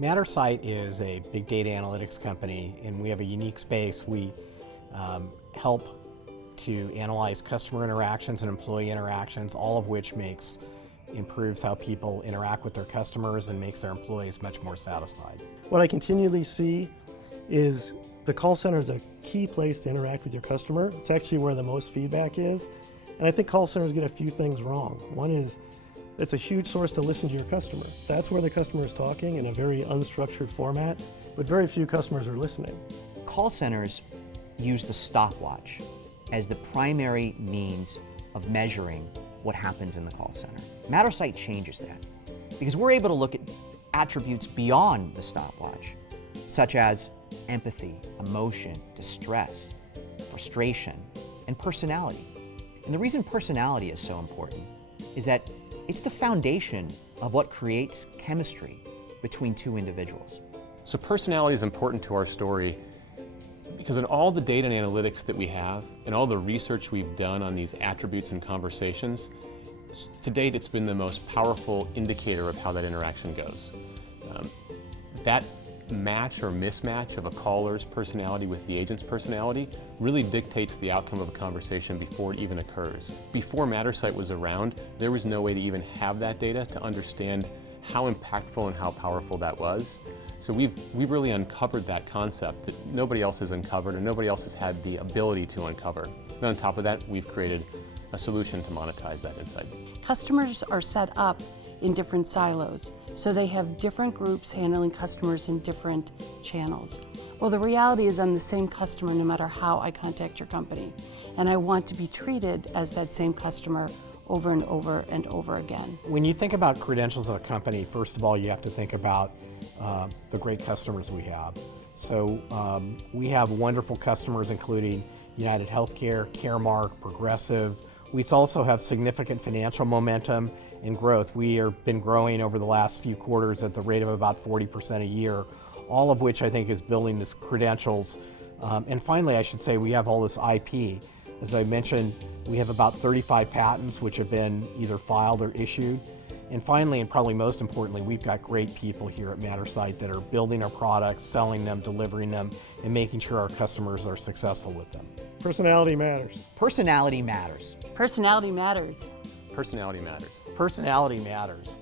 Mattersight is a big data analytics company, and we have a unique space. We help to analyze customer interactions and employee interactions, all of which improves how people interact with their customers and makes their employees much more satisfied. What I continually see is the call center is a key place to interact with your customer. It's actually where the most feedback is. And I think call centers get a few things wrong. One is it's a huge source to listen to your customer. That's where the customer is talking in a very unstructured format, but very few customers are listening. Call centers use the stopwatch as the primary means of measuring what happens in the call center. Mattersight changes that because we're able to look at attributes beyond the stopwatch, such as empathy, emotion, distress, frustration, and personality. And the reason personality is so important is that it's the foundation of what creates chemistry between two individuals. So personality is important to our story because in all the data and analytics that we have and all the research we've done on these attributes and conversations, to date it's been the most powerful indicator of how that interaction goes. That match or mismatch of a caller's personality with the agent's personality really dictates the outcome of a conversation before it even occurs. Before Mattersight was around, there was no way to even have that data to understand how impactful and how powerful that was. So we've really uncovered that concept that nobody else has uncovered and nobody else has had the ability to uncover. And on top of that, we've created a solution to monetize that insight. Customers are set up in different silos, so they have different groups handling customers in different channels. Well, the reality is I'm the same customer no matter how I contact your company, and I want to be treated as that same customer over and over and over again. When you think about credentials of a company, first of all, you have to think about the great customers we have. So we have wonderful customers including United Healthcare, Caremark, Progressive. We also have significant financial momentum and growth. We have been growing over the last few quarters at the rate of about 40% a year, all of which I think is building this credentials. And finally, I should say we have all this IP. As I mentioned, we have about 35 patents which have been either filed or issued. And finally, and probably most importantly, we've got great people here at Mattersight that are building our products, selling them, delivering them, and making sure our customers are successful with them. Personality matters. Personality matters. Personality matters. Personality matters. Personality matters.